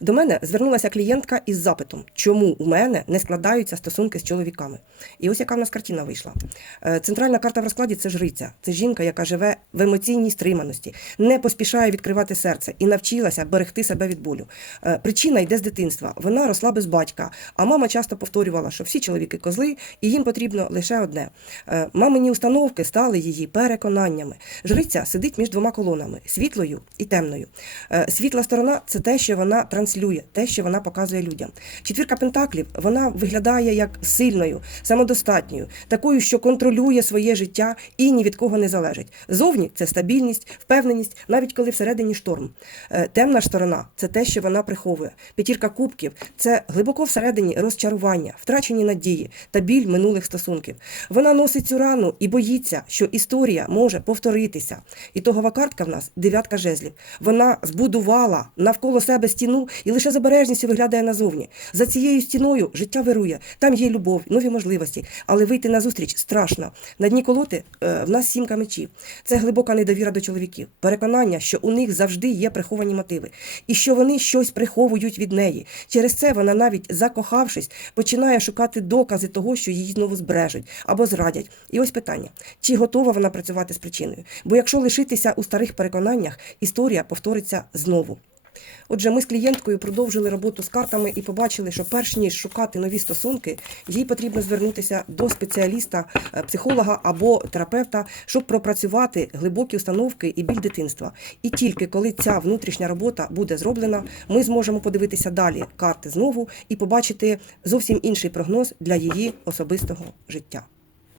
До мене звернулася клієнтка із запитом, чому у мене не складаються стосунки з чоловіками. І ось яка в нас картина вийшла. Е, Центральна карта в розкладі це жриця. Це жінка, яка живе в емоційній стриманості, не поспішає відкривати серце і навчилася берегти себе від болю. Е, Причина йде з дитинства. Вона росла без батька, а мама часто повторювала, що всі чоловіки козли, і їм потрібно лише одне. Е, Мамині установки стали її переконаннями. Жриця сидить між двома колонами світлою і темною. Світла сторона це те, що вона транслює, те, що вона показує людям. Четвірка пентаклів вона виглядає як сильною, самодостатньою, такою, що контролює своє життя і ні від кого не залежить. Зовні це стабільність, впевненість, навіть коли всередині шторм. Е, Темна сторона це те, що вона приховує. П'ятірка кубків це глибоко всередині розчарування, втрачені надії та біль минулих стосунків. Вона носить цю рану і боїться, що історія може повторитися. Ітогова картка в нас дев'ятка жезлів. Вона збудувала навколо себе стіну і лише з обережністю виглядає назовні. За цією стіною життя вирує. Там є любов, нові можливості, але вийти назустріч страшно. На дні колоти е, в нас сімка мечів. Це глибока недовіра до чоловіків, переконання, що у них завжди є приховані мотиви, і що вони щось приховують від неї. Через це вона, навіть закохавшись, починає шукати докази того, що її знову збрежуть або зрадять. І ось питання: чи готова вона працювати з причиною? Бо якщо лишитися у старих переконаннях, історія повториться знову. Отже, ми з клієнткою продовжили роботу з картами і побачили, що перш ніж шукати нові стосунки, їй потрібно звернутися до спеціаліста, е, психолога або терапевта, щоб пропрацювати глибокі установки і біль дитинства. І тільки коли ця внутрішня робота буде зроблена, ми зможемо подивитися далі карти знову і побачити зовсім інший прогноз для її особистого життя.